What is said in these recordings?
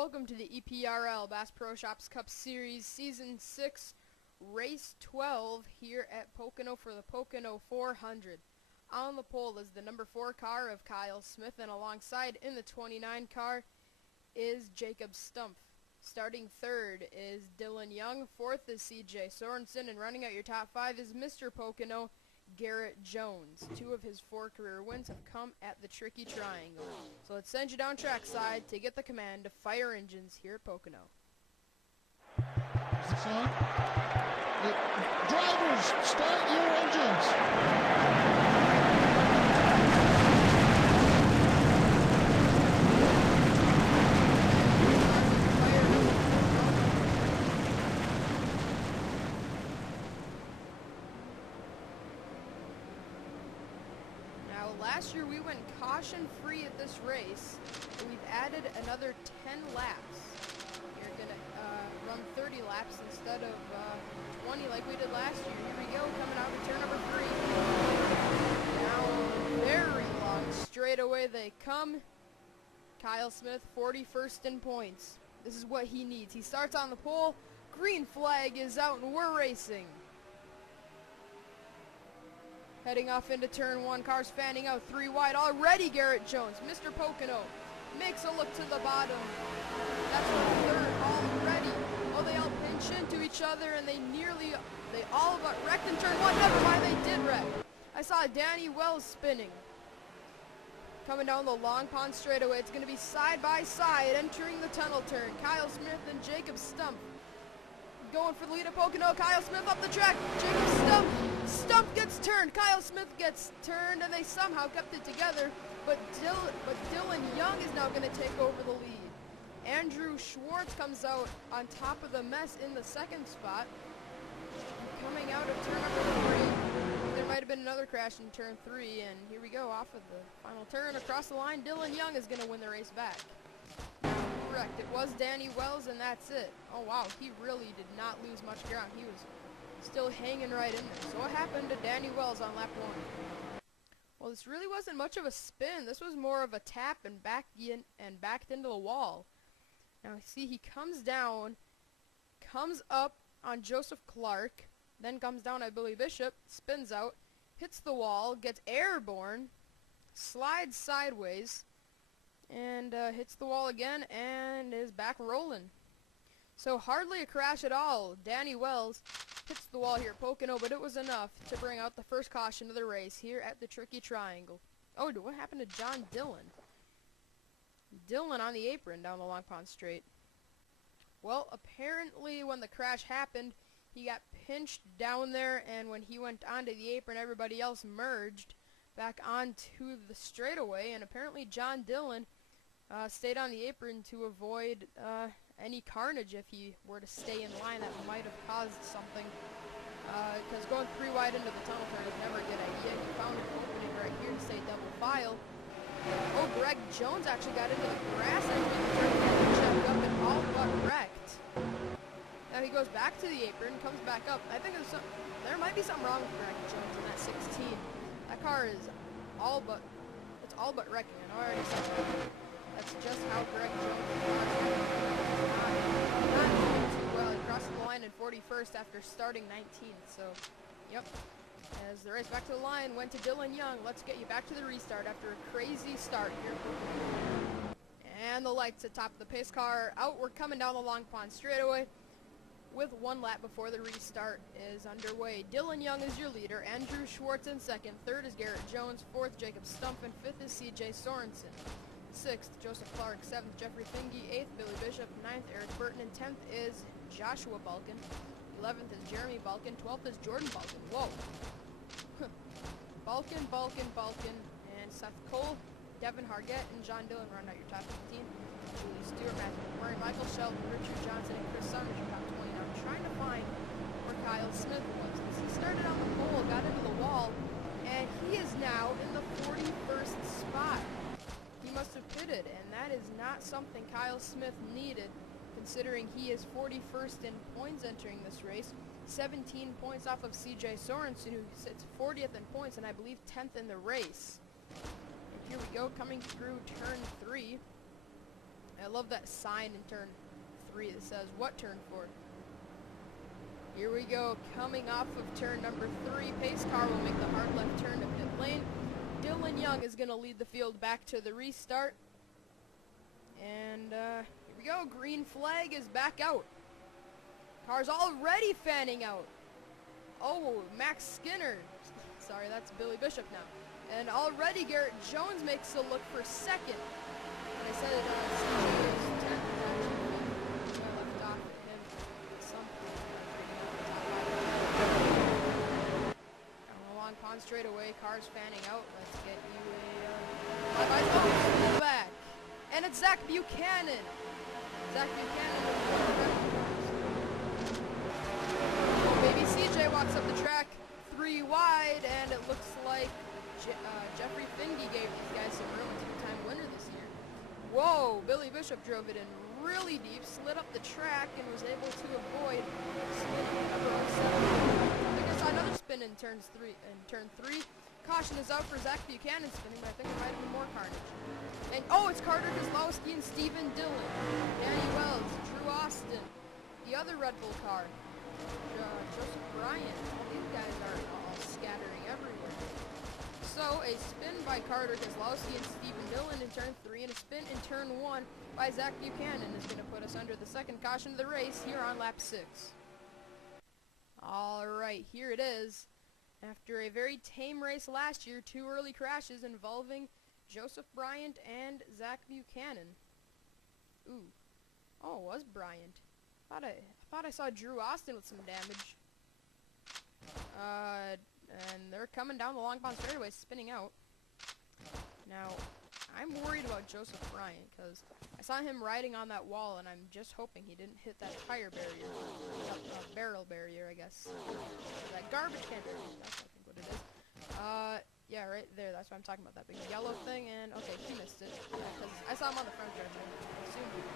welcome to the EPRL Bass Pro Shops Cup Series Season 6, Race 12 here at Pocono for the Pocono 400. On the pole is the number 4 car of Kyle Smith, and alongside in the 29 car is Jacob Stumpf. Starting third is Dylan Young, fourth is CJ Sorensen, and running out your top 5 is Mr. Pocono, Garrett Jones. 2 of his 4 career wins have come at the Tricky Triangle. So let's send you down trackside to get the command to fire engines here at Pocono. Drivers, start your engines. Last year we went caution-free at this race, and we've added another 10 laps. You're going to run 30 laps instead of 20 like we did last year. Here we go, coming out of turn number 3. Now, very long straightaway they come. Kyle Smith, 41st in points. This is what he needs. He starts on the pole, green flag is out, and we're racing. Heading off into turn 1, cars fanning out 3 wide already. Garrett Jones, Mr. Pocono, makes a look to the bottom. That's the third already. Oh, they all pinch into each other, and they all but wrecked in turn 1. Never mind, they did wreck. I saw Danny Wells spinning. Coming down the Long Pond straightaway, it's going to be side by side, entering the tunnel turn. Kyle Smith and Jacob Stumpf. Going for the lead at Pocono. Kyle Smith up the track. Jacob Stumpf. Stumpf gets turned. Kyle Smith gets turned, and they somehow kept it together. But Dylan Young is now going to take over the lead. Andrew Schwartz comes out on top of the mess in the second spot. Coming out of turn number 3. There might have been another crash in turn 3, and here we go off of the final turn. Across the line, Dylan Young is going to win the race back. Correct. It was Danny Wells, and that's it. Oh, wow. He really did not lose much ground. He was still hanging right in there. So what happened to Danny Wells on lap 1? Well, this really wasn't much of a spin. This was more of a tap and backed into the wall. Now, see, he comes down, comes up on Joseph Clark, then comes down on Billy Bishop, spins out, hits the wall, gets airborne, slides sideways, and hits the wall again and is back rolling. So hardly a crash at all. Danny Wells hits the wall here at Pocono, but it was enough to bring out the first caution of the race here at the Tricky Triangle. Oh, what happened to John Dillon? Dillon on the apron down the Long Pond Straight. Well, apparently when the crash happened, he got pinched down there, and when he went onto the apron, everybody else merged back onto the straightaway, and apparently John Dillon stayed on the apron to avoid any carnage if he were to stay in line. That might have caused something, because going 3 wide into the tunnel turn is never a good idea. He found an opening right here to stay double file. Oh, Greg Jones actually got into the grass and checked up and all but wrecked. Now he goes back to the apron, comes back up. I think there might be something wrong with Greg Jones in that 16. That car is all but wrecking. I already said that. That's just how Greg Jones is not doing too well. He crosses the line in 41st after starting 19th. So, yep. As the race back to the line went to Dylan Young. Let's get you back to the restart after a crazy start here. And the lights at top of the pace car out. We're coming down the Long Pond straightaway with 1 lap before the restart is underway. Dylan Young is your leader. Andrew Schwartz in second. Third is Garrett Jones. Fourth, Jacob Stumpf. And fifth is CJ Sorensen. 6th, Joseph Clark. 7th, Jeffrey Finge. 8th, Billy Bishop. 9th, Eric Burton. And 10th is Joshua Balkin. 11th is Jeremy Balkin. 12th is Jordan Balkin. Whoa. Balkin, and Seth Cole, Devin Hargett, and John Dillon round out your top 15. Julie Stewart, Matthew Murray, Michael Sheldon, Richard Johnson, and Chris Summers your top 20. Now I'm trying to find where Kyle Smith was. He started on the pole, got into the wall, and he is now in the 41st spot. He must have pitted, and that is not something Kyle Smith needed, considering he is 41st in points entering this race. 17 points off of CJ Sorensen, who sits 40th in points and I believe 10th in the race. And here we go, coming through turn 3. I love that sign in turn 3 that says, what turn 4? Here we go, coming off of turn number 3. Pace car will make the hard left turn to pit lane. Dylan Young is going to lead the field back to the restart. And here we go, green flag is back out. Car's already fanning out. Oh, Max Skinner. Sorry, that's Billy Bishop now. And already Garrett Jones makes a look for second. And I said CJ is 10th. I left off at him at some point. Down along Pond straight away, cars fanning out. Let's get you a back. And it's Zach Buchanan. Zach Buchanan with one of the baby CJ walks up the track 3 wide, and it looks like Jeffrey Finge gave these guys some room. Two-time winner this year. Whoa, Billy Bishop drove it in really deep, slid up the track, and was able to avoid spinning number 07. I guess another spin in turn 3. Caution is out for Zach Buchanan spinning, but I think it might have been more carnage. And oh, it's Carter Kozlowski and Stephen Dillon, Danny Wells, Drew Austin, the other Red Bull car, Joseph Bryant. All these guys are all scattering everywhere. So a spin by Carter Kozlowski and Stephen Dillon in turn 3, and a spin in turn 1 by Zach Buchanan is going to put us under the second caution of the race here on lap 6. All right, here it is. After a very tame race last year, 2 early crashes involving Joseph Bryant and Zach Buchanan. Ooh. Oh, it was Bryant. I thought I saw Drew Austin with some damage. And they're coming down the Long Pond straightaway, spinning out. Now, I'm worried about Joseph Bryant, because I saw him riding on that wall, and I'm just hoping he didn't hit that tire barrier. Barrel barrier, I guess. That garbage can barrier. That's, I think, what it is. Yeah, right there. That's what I'm talking about. That big yellow thing. And okay, he missed it. Yeah, because I saw him on the front stretch. I assumed he did.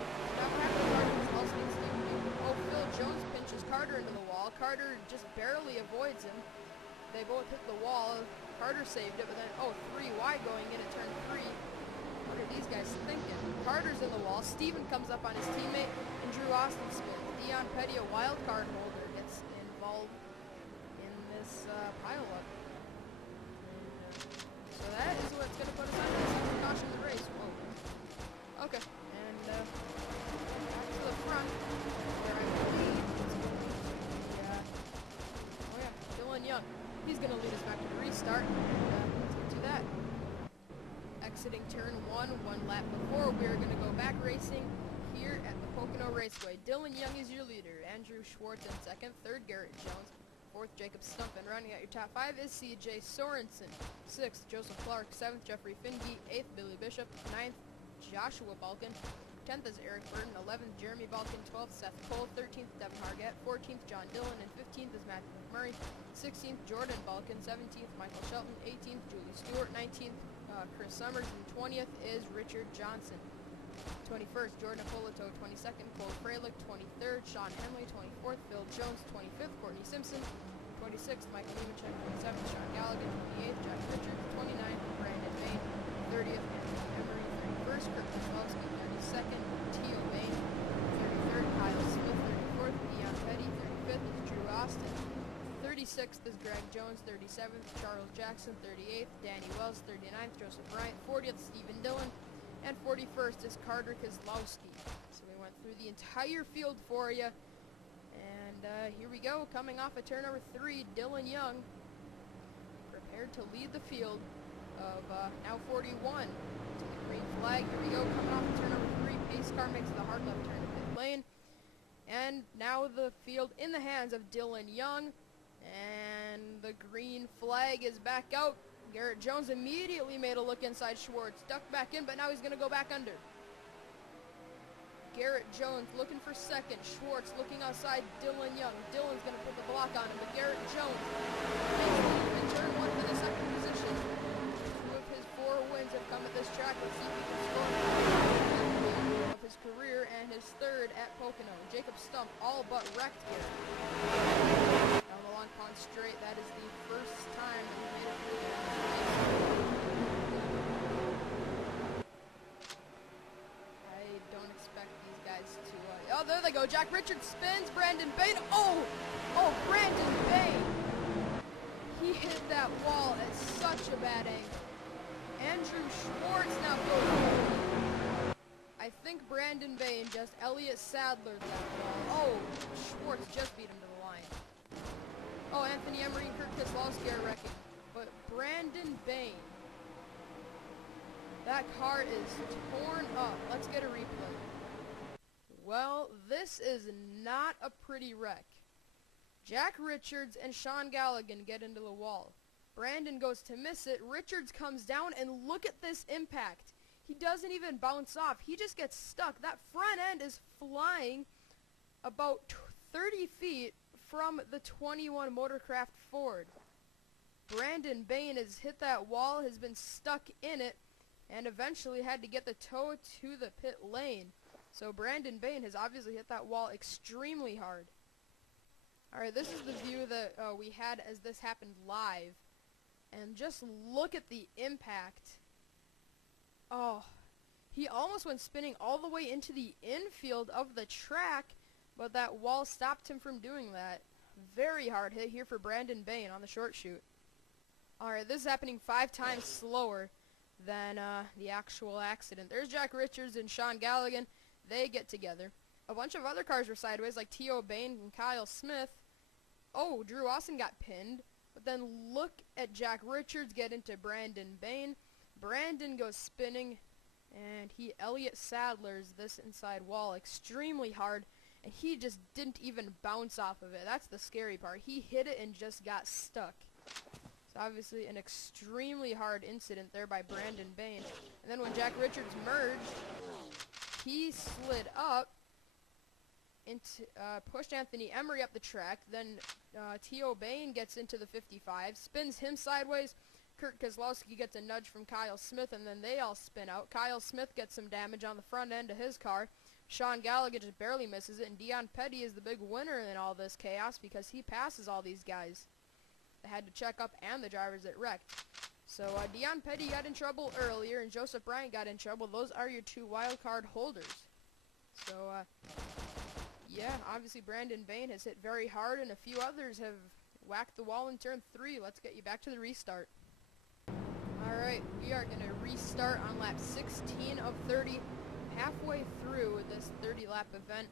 Now what happened to Carter Kozlowski and Stephen Dillon? Oh, Phil Jones pinches Carter into the wall. Carter just barely avoids him. They both hit the wall. Carter saved it, but then three wide going in at turn 3. What are these guys thinking? Carter's in the wall. Steven comes up on his teammate, and Drew Austin spins. Dion Petty, a wild card holder, gets involved in this pileup. So that is what's going to put us under the second caution of the race. Whoa. Okay, and back to the front, where I believe Dylan Young. He's going to lead us back to the restart. Let's get to that. Exiting turn 1, 1 lap before, we're going to go back racing here at the Pocono Raceway. Dylan Young is your leader. Andrew Schwartz in second. Third, Garrett Jones. Fourth, Jacob Stumpf. And rounding out your top 5 is CJ Sorensen. Sixth, Joseph Clark. Seventh, Jeffrey Finge. Eighth, Billy Bishop. Ninth, Joshua Balkin. 10th is Eric Burton. 11th, Jeremy Balkin. 12th, Seth Cole. 13th, Devin Hargett. 14th, John Dillon. And 15th is Matthew McMurray. 16th, Jordan Balkin. 17th, Michael Shelton. 18th, Julie Stewart. 19th, Chris Summers. And 20th is Richard Johnson. 21st, Jordan Apolito. 22nd, Cole Freilich. 23rd, Sean Henley. 24th, Phil Jones. 25th, Courtney Simpson. 26th, Michael Nemechek. 27th, Sean Gallagher. 28th, Josh Richards. 29th, Brandon Main. 30th, Anthony Emery. 31st, Kurt Kozlowski. 32nd, Teal Bain. 33rd, Kyle Smith. 34th, Dion Petty. 35th is Drew Austin. 36th is Greg Jones. 37th, Charles Jackson. 38th, Danny Wells. 39th, Joseph Bryant. 40th, Stephen Dillon. And 41st is Carter Kozlowski. So we went through the entire field for you. And here we go, coming off of turn number 3, Dylan Young, prepared to lead the field of now 41 to the green flag. Here we go, coming off of turn number 3, pace car makes the hard left turn to pit lane. And now the field in the hands of Dylan Young, and the green flag is back out. Garrett Jones immediately made a look inside Schwartz, ducked back in, but now he's going to go back under. Garrett Jones looking for second. Schwartz looking outside Dylan Young. Dylan's going to put the block on him, but Garrett Jones in turn 1 for the second position. 2 of his 4 wins have come at this track. Let's see if he can score of his career and his 3rd at Pocono. Jacob Stumpf all but wrecked Garrett. Down the Long Pond straight, that is the first time that we made it through the Oh, there they go. Jack Richards spins. Brandon Bain. Oh, Brandon Bain. He hit that wall at such a bad angle. Andrew Schwartz now goes. I think Brandon Bain just Elliott Sadler that wall. Oh, Schwartz just beat him to the line. Oh, Anthony Emery and Kurt Keselowski are wrecking. But Brandon Bain. That car is torn up. Let's get a replay. Well, this is not a pretty wreck. Jack Richards and Sean Galligan get into the wall. Brandon goes to miss it. Richards comes down, and look at this impact. He doesn't even bounce off. He just gets stuck. That front end is flying about 30 feet from the 21 Motorcraft Ford. Brandon Bain has hit that wall, has been stuck in it, and eventually had to get the tow to the pit lane. So Brandon Bain has obviously hit that wall extremely hard. Alright, this is the view that we had as this happened live. And just look at the impact. Oh, he almost went spinning all the way into the infield of the track, but that wall stopped him from doing that. Very hard hit here for Brandon Bain on the short chute. Alright, this is happening 5 times slower than the actual accident. There's Jack Richards and Sean Galligan. They get together. A bunch of other cars were sideways, like T.O. Bain and Kyle Smith. Oh, Drew Austin got pinned. But then look at Jack Richards get into Brandon Bain. Brandon goes spinning, and he Elliott Sadler's this inside wall extremely hard, and he just didn't even bounce off of it. That's the scary part. He hit it and just got stuck. So obviously an extremely hard incident there by Brandon Bain. And then when Jack Richards merged, he slid up into pushed Anthony Emery up the track. Then T.O. Bain gets into the 55, spins him sideways. Kurt Keselowski gets a nudge from Kyle Smith, and then they all spin out. Kyle Smith gets some damage on the front end of his car. Sean Gallagher just barely misses it, and Dion Petty is the big winner in all this chaos because he passes all these guys that had to check up and the drivers that wrecked. So Dion Petty got in trouble earlier, and Joseph Bryant got in trouble. Those are your 2 wild card holders. So yeah, obviously Brandon Bain has hit very hard, and a few others have whacked the wall in turn 3. Let's get you back to the restart. Alright, we are going to restart on lap 16 of 30, halfway through this 30-lap event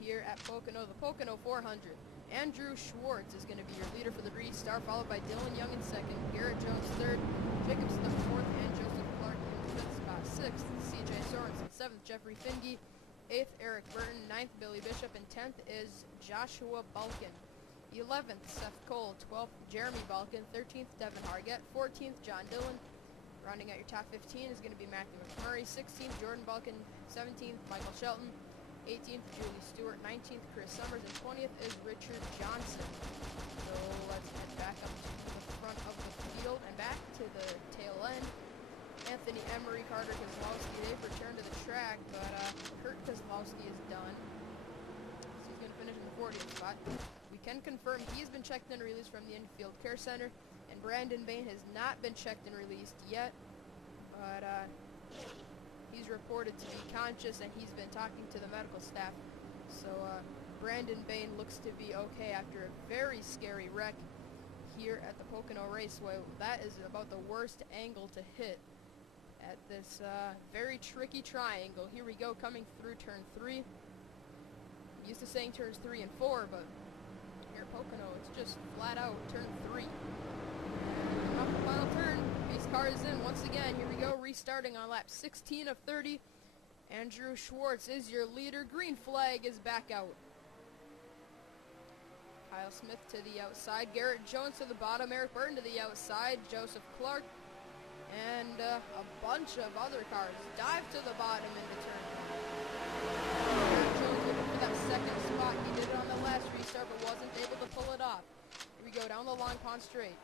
here at Pocono, the Pocono 400. Andrew Schwartz is going to be your leader for the restart, followed by Dylan Young in 2nd, Garrett Jones 3rd, Jacobs in the 4th, and Joseph Clark in the 5th spot. 6th, CJ Sorensen. 7th, Jeffrey Finge. 8th, Eric Burton. 9th, Billy Bishop. And 10th is Joshua Balkin. 11th, Seth Cole. 12th, Jeremy Balkin. 13th, Devin Hargett. 14th, John Dillon. Rounding out your top 15 is going to be Matthew McMurray. 16th, Jordan Balkin. 17th, Michael Shelton. 18th, Julie Stewart. 19th, Chris Summers. And 20th is Richard Johnson. So let's head back up to the front of the field and back to the tail end. Anthony Emery, Carter Keselowski, they've returned to the track, but Kurt Keselowski is done. So he's going to finish in the 40th spot. We can confirm he's been checked and released from the infield care center, and Brandon Bain has not been checked and released yet, but he's reported to be conscious, and he's been talking to the medical staff. So Brandon Bain looks to be okay after a very scary wreck here at the Pocono Raceway. That is about the worst angle to hit at this very tricky triangle. Here we go, coming through turn 3. I'm used to saying turns 3 and 4, but here at Pocono, it's just flat out turn 3. And off the final turn, base car is in once again. Here we go, restarting on lap 16 of 30. Andrew Schwartz is your leader. Green flag is back out. Kyle Smith to the outside. Garrett Jones to the bottom. Eric Burton to the outside. Joseph Clark. And a bunch of other cars dive to the bottom into turn 1. Garrett Jones looking for that 2nd spot. He did it on the last restart, but wasn't able to pull it off. Here we go, down the long pond straight.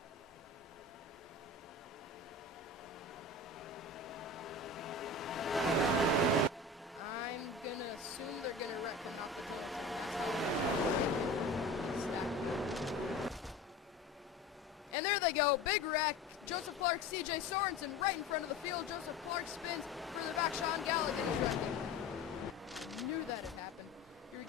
I'm gonna assume they're gonna wreck him off the corner. And there they go, big wreck. Joseph Clark, CJ Sorensen right in front of the field. Joseph Clark spins for the back. Sean Gallagher is wrecking. Knew that had happened. Here we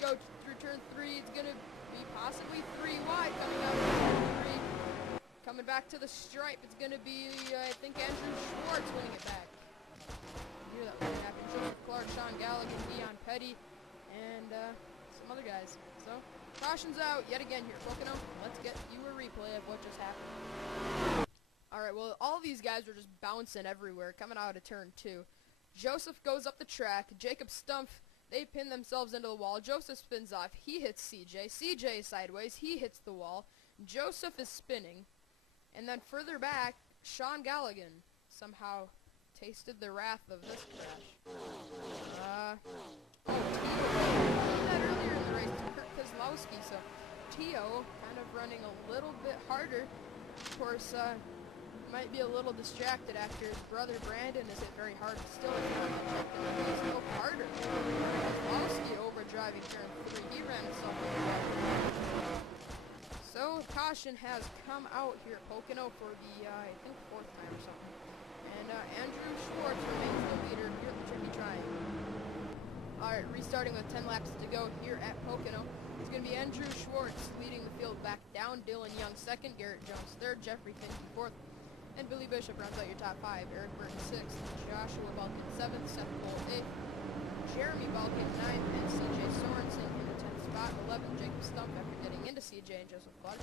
turn 3. It's going to be possibly 3 wide coming out of turn 3. Coming back to the stripe. It's going to be, I think, Andrew Schwartz winning it back. I knew that was going to happen. Joseph Clark, Sean Gallagher, Dion Petty, and some other guys. So, caution's out yet again here, Pocono. Let's get you a replay of what just happened. Alright, well, all these guys were just bouncing everywhere, coming out of turn 2. Joseph goes up the track. Jacob Stumpf, they pin themselves into the wall. Joseph spins off. He hits CJ. CJ is sideways. He hits the wall. Joseph is spinning. And then further back, Sean Gallagher somehow tasted the wrath of this crash. Tio, we did that earlier in the race to Kurt Kozlowski, so Tio kind of running a little bit harder. Of course, might be a little distracted after his brother Brandon is hit very hard. Still he's no harder. Kozlowski overdriving turn 3. He ran himself over. So caution has come out here at Pocono for the I think 4th time or something. And Andrew Schwartz remains the leader here at the Tricky Triangle. Alright, restarting with 10 laps to go here at Pocono. It's going to be Andrew Schwartz leading the field back down. Dylan Young 2nd, Garrett Jones 3rd, Jeffrey Finke 4th, and Billy Bishop rounds out your top 5. Eric Burton 6th, Joshua Balkin 7th, Seth Cole 8th, Jeremy Balkin 9th, and CJ Sorensen in the 10th spot. 11th, Jacob Stump after getting into CJ and Joseph Clark.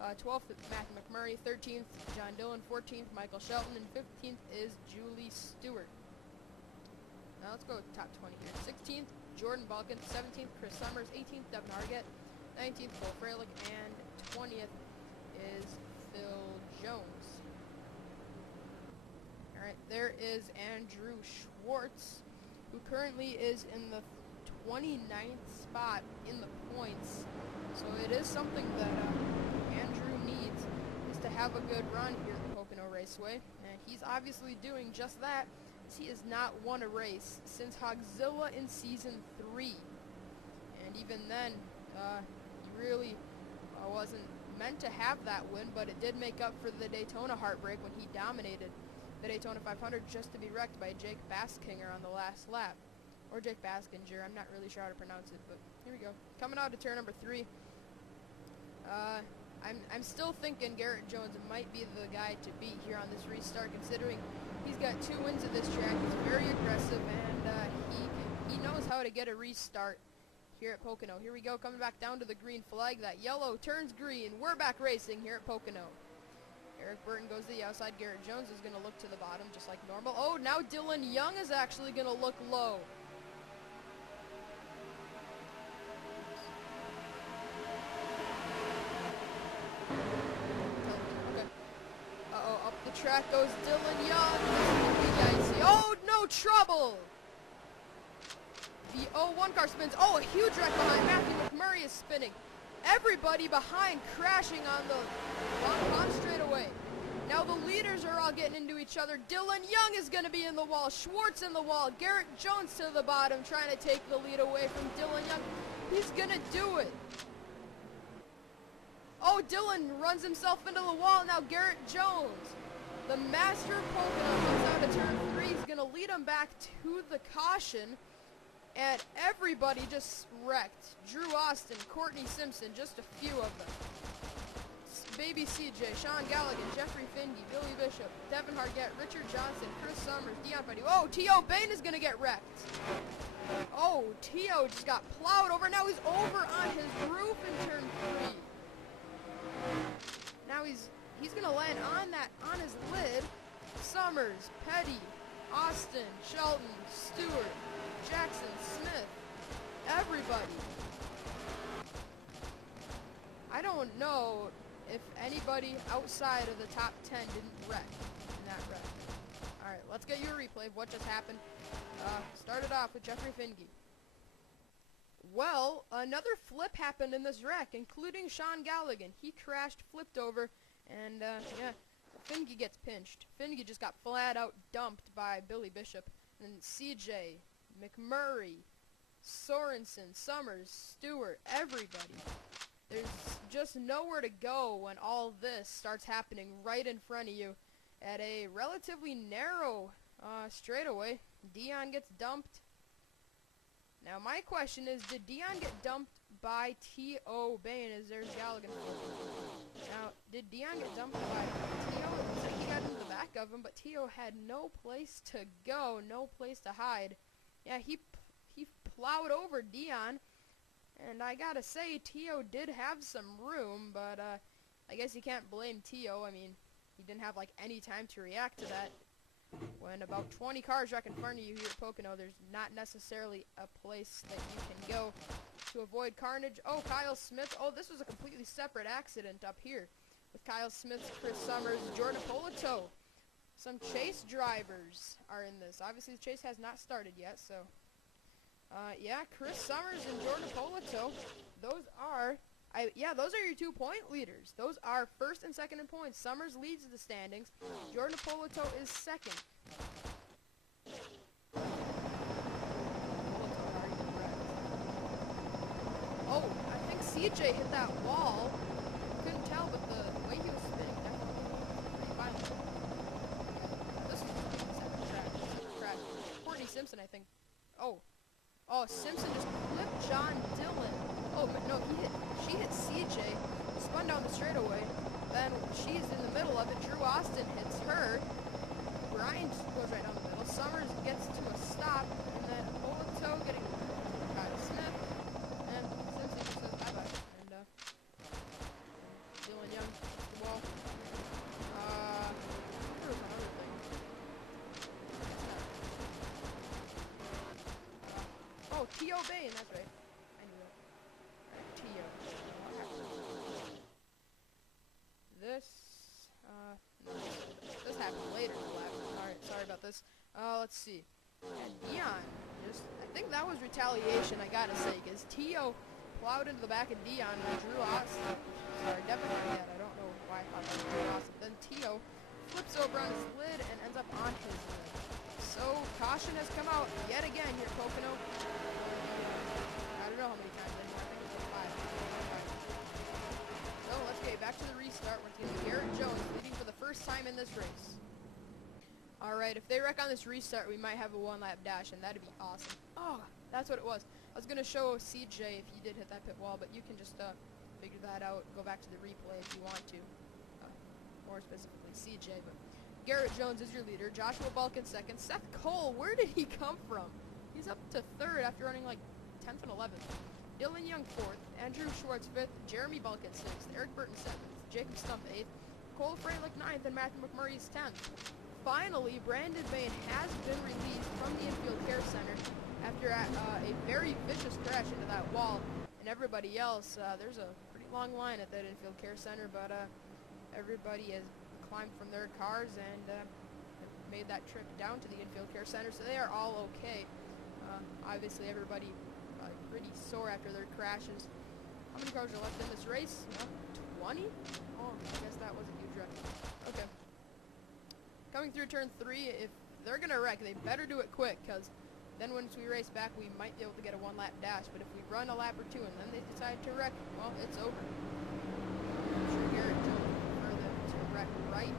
12th, Matthew McMurray. 13th, John Dillon. 14th, Michael Shelton. And 15th is Julie Stewart. Now let's go with top 20 here. 16th, Jordan Balkin. 17th, Chris Summers. 18th, Devin Hargett. 19th, Bo Freilich. And 20th is Phil Jones. Alright, there is Andrew Schwartz, who currently is in the 29th spot in the points. So it is something that Andrew needs, is to have a good run here at the Pocono Raceway. And he's obviously doing just that, as he has not won a race since Hogzilla in Season 3. And even then, he really wasn't meant to have that win, but it did make up for the Daytona heartbreak when he dominated the Daytona 500 just to be wrecked by Jake Baskinger on the last lap. Or Jake Baskinger, I'm not really sure how to pronounce it, but here we go. Coming out to turn number 3. I'm still thinking Garrett Jones might be the guy to beat here on this restart, considering he's got 2 wins at this track. He's very aggressive, and he knows how to get a restart here at Pocono. Here we go, coming back down to the green flag. That yellow turns green. We're back racing here at Pocono. Eric Burton goes to the outside. Garrett Jones is going to look to the bottom just like normal. Oh, now Dylan Young is actually going to look low. Okay. Uh-oh, up the track goes Dylan Young. Oh, no trouble! The 01 car spins. Oh, a huge wreck behind. Matthew McMurray is spinning. Everybody behind crashing on the on straightaway. Now the leaders are all getting into each other. Dylan Young is going to be in the wall. Schwartz in the wall. Garrett Jones to the bottom trying to take the lead away from Dylan Young. He's going to do it. Oh, Dylan runs himself into the wall. Now Garrett Jones, the master of Pocono, comes out of turn 3. He's going to lead him back to the caution. And everybody just wrecked. Drew Austin, Courtney Simpson, just a few of them. Baby CJ, Sean Gallagher, Jeffrey Finge, Billy Bishop, Devin Hargett, Richard Johnson, Chris Summers, Dion Petty. Oh, T.O. Bain is going to get wrecked. Oh, T.O. just got plowed over. Now he's over on his roof in turn 3. Now he's going to land on his lid. Summers, Petty, Austin, Shelton, Stewart, Jackson, Smith, everybody. I don't know if anybody outside of the top 10 didn't wreck in that wreck. Alright, let's get you a replay of what just happened. Started off with Jeffrey Finge. Well, another flip happened in this wreck, including Sean Gallagher. He crashed, flipped over, and yeah, Finge gets pinched. Finge just got flat out dumped by Billy Bishop. And CJ, McMurray, Sorensen, Summers, Stewart, everybody. There's just nowhere to go when all this starts happening right in front of you at a relatively narrow straightaway. Dion gets dumped. Now my question is, did Dion get dumped by T.O. Bain as there's Galligan? Now, did Dion get dumped by T.O.? It looks like he got into the back of him, but T.O. had no place to go, no place to hide. Yeah, he plowed over Dion, and I gotta say, T.O. did have some room, but I guess you can't blame T.O. I mean, he didn't have like any time to react to that. When about 20 cars wreck in front of you here at Pocono, there's not necessarily a place that you can go to avoid carnage. Oh, Kyle Smith. Oh, this was a completely separate accident up here with Kyle Smith, Chris Summers, Jordan Polito. Some chase drivers are in this. Obviously, the chase has not started yet, so yeah, Chris Summers and Jordan Polito. Those are your 2-point leaders. Those are first and second in points. Summers leads the standings. Jordan Polito is second. Oh, I think CJ hit that wall. Couldn't tell, but the way he was spinning definitely pretty violent. This is a separate crash. Courtney Simpson, I think. Oh, Simpson just flipped John Dillon. Oh, but no, she hit CJ, spun down the straightaway, then she's in the middle of it. Drew Austin hits her. Brian goes right down the middle. Summers gets to a stop, and then Polito getting Kyle Smith, and Simpson just says bye-bye. And, Dylan Young, well, there was another thing. Oh, T.O. Bain, that's right. This happened later in the lap. Alright, sorry about this. Let's see. And Dion, I think that was retaliation, I gotta say, because T.O. plowed into the back of Dion and Drew Austin. Sorry, definitely that. I don't know why I thought that was Drew Austin. Then T.O. flips over on his lid and ends up on his lid. So, caution has come out yet again here at Pocono. I don't know how many times anymore. I think it's like 5. So, let's get back to the restart. We're going to be Garrett Jones leading for the first time in this race. Alright, if they wreck on this restart, we might have a one-lap dash, and that'd be awesome. Oh, that's what it was. I was going to show CJ if you did hit that pit wall, but you can just figure that out, go back to the replay if you want to. More specifically CJ, but Garrett Jones is your leader. Joshua Balkin second. Seth Cole, where did he come from? He's up to third after running like 10th and 11th. Dylan Young fourth. Andrew Schwartz fifth. Jeremy Balkin sixth. Eric Burton seventh. Jacob Stump eighth. Cole Freilich ninth, and Matthew McMurray is 10th. Finally, Brandon Bain has been released from the infield care center after a very vicious crash into that wall. And everybody else, there's a pretty long line at that infield care center, but everybody has climbed from their cars and made that trip down to the infield care center, so they are all okay. Obviously, everybody pretty sore after their crashes. How many cars are left in this race? 20? Oh, I guess that was a huge wreck. Okay. Coming through turn 3, if they're going to wreck, they better do it quick, because then once we race back, we might be able to get a one-lap dash. But if we run a lap or two and then they decide to wreck, well, it's over. I'm sure Garrett Jones would prefer them to wreck right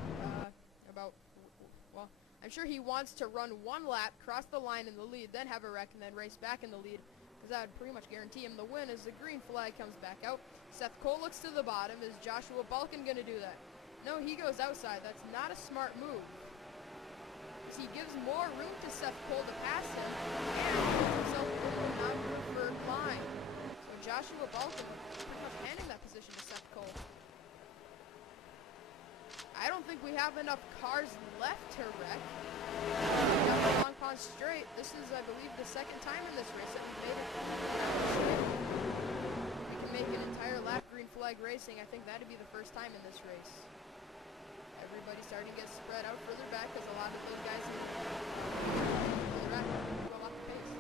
I'm sure he wants to run one lap, cross the line in the lead, then have a wreck, and then race back in the lead, because that would pretty much guarantee him the win as the green flag comes back out. Seth Cole looks to the bottom. Is Joshua Balkin going to do that? No, he goes outside. That's not a smart move. He gives more room to Seth Cole to pass him, and puts himself in the non-preferred line. So Joshua Balkin pretty much handing that position to Seth Cole. I don't think we have enough cars left to wreck. We got the Long Pond Straight. This is, I believe, the second time in this race that we've made it. We can make an entire lap green flag racing. I think that'd be the first time in this race. Everybody's starting to get spread out further back because a lot of those guys further back go off the pace.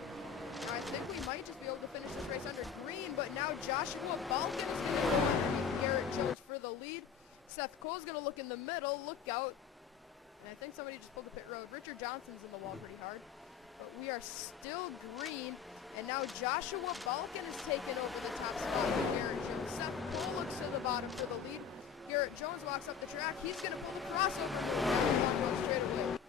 Now, I think we might just be able to finish this race under green, but now Joshua Balkin is going to go underneath Garrett Jones for the lead. Seth Cole's going to look in the middle, look out, and I think somebody just pulled the pit road. Richard Johnson's in the wall pretty hard, but we are still green, and now Joshua Balkin is taking over the top spot with Garrett Jones. Seth Cole looks to the bottom for the lead. Garrett Jones walks up the track. He's going to pull the crossover move down the straight away.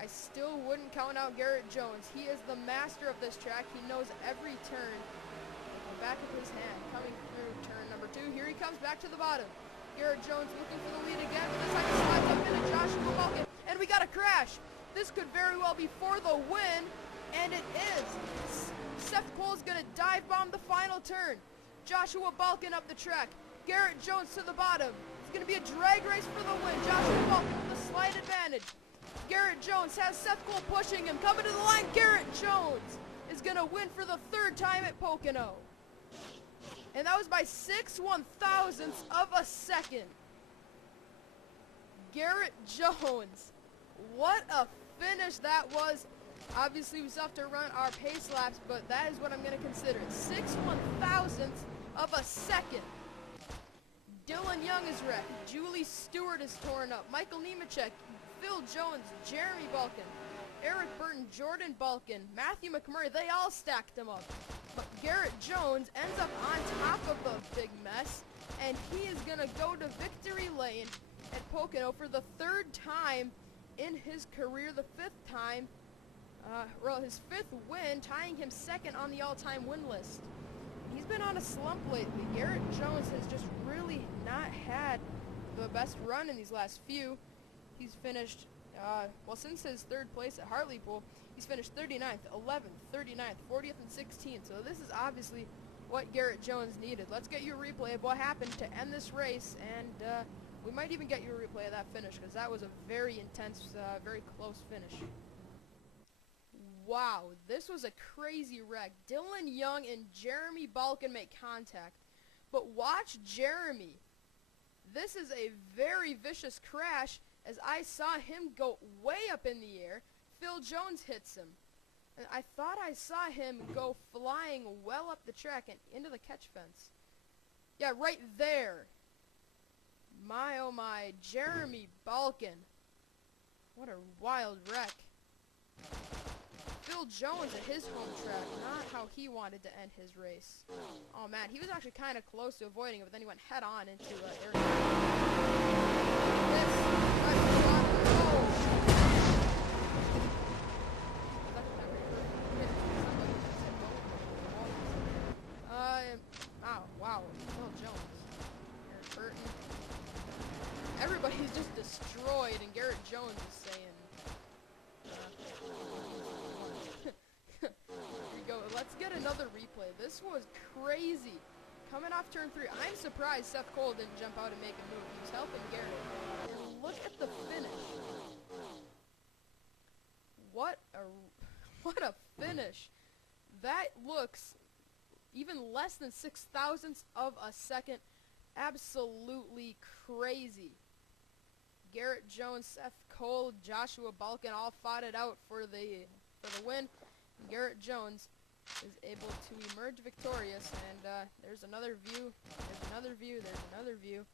I still wouldn't count out Garrett Jones. He is the master of this track. He knows every turn like the back of his hand. Coming through turn number 2. Here he comes back to the bottom. Garrett Jones looking for the lead again, but this time he slides up into Joshua Balkin, and we got a crash. This could very well be for the win, and it is. Seth Cole's gonna dive bomb the final turn. Joshua Balkin up the track. Garrett Jones to the bottom. It's gonna be a drag race for the win. Joshua Balkin with a slight advantage. Garrett Jones has Seth Cole pushing him. Coming to the line, Garrett Jones is gonna win for the 3rd time at Pocono. And that was by 6/1000ths of a second. Garrett Jones. What a finish that was. Obviously, we still have to run our pace laps, but that is what I'm going to consider it. 6/1000ths of a second. Dylan Young is wrecked. Julie Stewart is torn up. Michael Nemechek, Phil Jones, Jeremy Balkin, Eric Burton, Jordan Balkin, Matthew McMurray, they all stacked them up. But Garrett Jones ends up on top of the big mess, and he is going to go to victory lane at Pocono for the 3rd time in his career, the 5th time, his 5th win, tying him 2nd on the all-time win list. He's been on a slump lately. Garrett Jones has just really not had the best run in these last few. He's finished, since his 3rd place at Hartlepool, he's finished 39th, 11th, 39th, 40th, and 16th. So this is obviously what Garrett Jones needed. Let's get you a replay of what happened to end this race, and we might even get you a replay of that finish, because that was a very intense, very close finish. Wow, this was a crazy wreck. Dylan Young and Jeremy Balkin make contact. But watch Jeremy. This is a very vicious crash, as I saw him go way up in the air. Phil Jones hits him. And I thought I saw him go flying well up the track and into the catch fence. Yeah, right there. My oh my, Jeremy Balkin. What a wild wreck. Phil Jones at his home track, not how he wanted to end his race. Oh man, he was actually kind of close to avoiding it, but then he went head on into area. Wow, Phil Jones. Eric Burton. Everybody's just destroyed, and Garrett Jones is saying, here we go. Let's get another replay. This was crazy. Coming off turn 3, I'm surprised Seth Cole didn't jump out and make a move. He was helping Garrett. And look at the finish. What a finish. That looks even less than 6/1000ths of a second. Absolutely crazy. Garrett Jones, Seth Cole, Joshua Balkin all fought it out for the win. Garrett Jones is able to emerge victorious, and there's another view, there's another view, there's another view,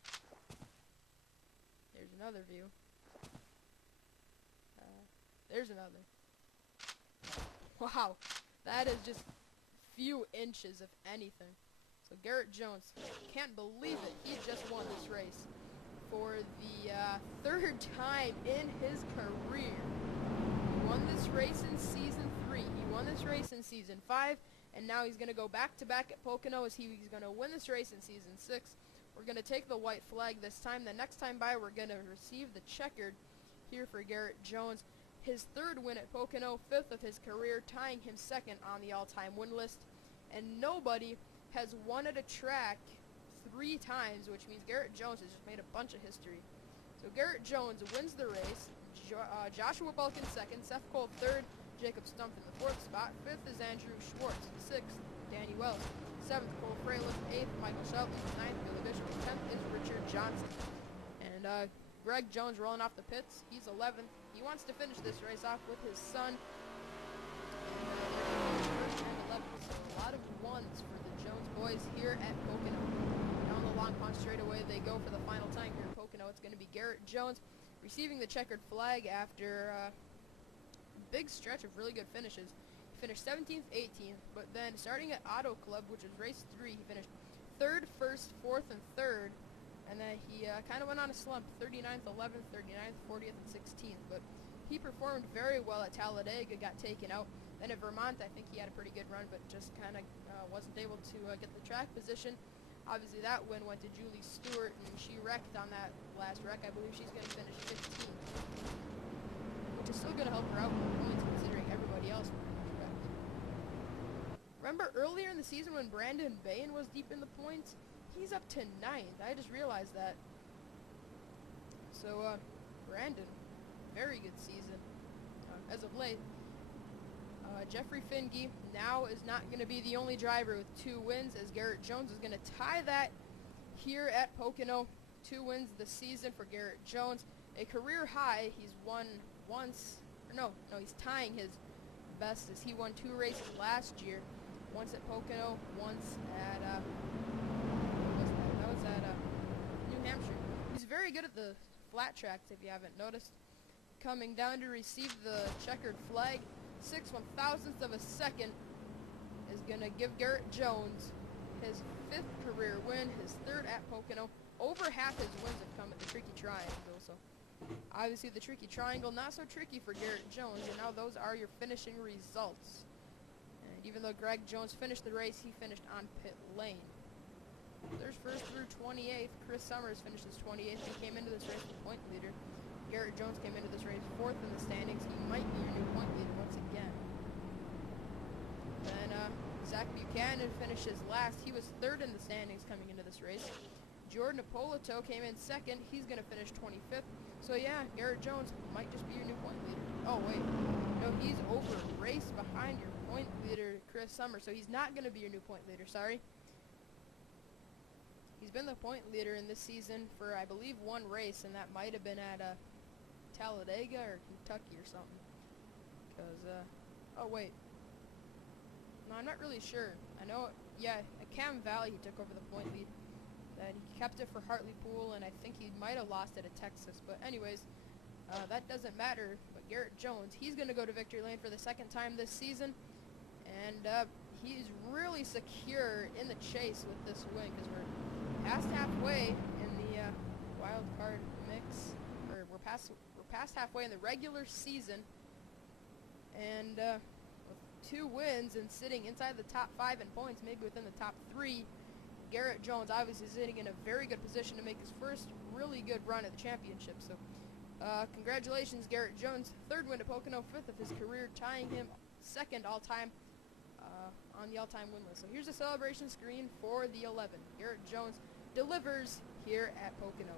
there's another view, there's another. Wow, that is just few inches of anything. So Garrett Jones, can't believe it, he just won this race for the 3rd time in his career. He won this race in Season 3, he won this race in Season 5, and now he's going to go back-to-back at Pocono as he's going to win this race in Season 6. We're going to take the white flag this time. The next time by, we're going to receive the checkered here for Garrett Jones. His 3rd win at Pocono, 5th of his career, tying him 2nd on the all-time win list. And nobody has won at a track 3 times, which means Garrett Jones has just made a bunch of history. So Garrett Jones wins the race. Joshua Balkin 2nd, Seth Cole 3rd, Jacob Stumpf in the 4th spot. 5th is Andrew Schwartz. 6th, Danny Wells. 7th, Cole Fralick. 8th, Michael Shelton. 9th, Billy Bishop. 10th is Richard Johnson. And Greg Jones rolling off the pits. He's 11th. He wants to finish this race off with his son. And 11th. So a lot of ones for the Jones boys here at Pocono. Down the Long Pond straightaway, they go for the final time here at Pocono. It's going to be Garrett Jones receiving the checkered flag after a big stretch of really good finishes. He finished 17th, 18th, but then starting at Auto Club, which was race 3, he finished 3rd, 1st, 4th, and 3rd. And then he kind of went on a slump, 39th, 11th, 39th, 40th, and 16th. But he performed very well at Talladega, got taken out. Then at Vermont, I think he had a pretty good run, but just kind of wasn't able to get the track position. Obviously, that win went to Julie Stewart, and she wrecked on that last wreck. I believe she's going to finish 15th, which is still going to help her out, only considering everybody else wrecked. Remember earlier in the season when Brandon Bain was deep in the points? He's up to 9th. I just realized that. So, Brandon, very good season as of late. Jeffrey Finge now is not going to be the only driver with 2 wins, as Garrett Jones is going to tie that here at Pocono. 2 wins this season for Garrett Jones, a career high. He's won once, or no, he's tying his best, as he won 2 races last year, once at Pocono, once at that was at New Hampshire. He's very good at the flat tracks, if you haven't noticed. Coming down to receive the checkered flag, 6/1000th of a second is going to give Garrett Jones his 5th career win, his 3rd at Pocono. Over half his wins have come at the Tricky Triangle, so obviously the Tricky Triangle not so tricky for Garrett Jones, and now those are your finishing results. And even though Greg Jones finished the race, he finished on pit lane. There's first through 28th. Chris Summers finished as 28th. He came into this race the point leader. Garrett Jones came into this race 4th in the standings. He might be your new point leader once again. Then Zach Buchanan finishes last. He was 3rd in the standings coming into this race. Jordan Ippolito came in 2nd. He's going to finish 25th. So yeah, Garrett Jones might just be your new point leader. Oh wait, no, he's over a race behind your point leader, Chris Summers. So he's not going to be your new point leader, sorry. He's been the point leader in this season for, I believe, 1 race, and that might have been at Talladega or Kentucky or something. Because, oh wait. No, I'm not really sure. I know, yeah, at Cam Valley he took over the point lead. Then he kept it for Hartley-Pool, and I think he might have lost it at Texas. But anyways, that doesn't matter. But Garrett Jones, he's going to go to victory lane for the 2nd time this season. And he's really secure in the chase with this win, because we're past halfway in the wild card mix. Or we're past halfway in the regular season. And with 2 wins and sitting inside the top 5 in points, maybe within the top 3, Garrett Jones obviously sitting in a very good position to make his first really good run at the championship. So congratulations, Garrett Jones. 3rd win at Pocono, 5th of his career, tying him 2nd all-time on the all-time win list. So here's a celebration screen for the 11. Garrett Jones delivers here at Pocono.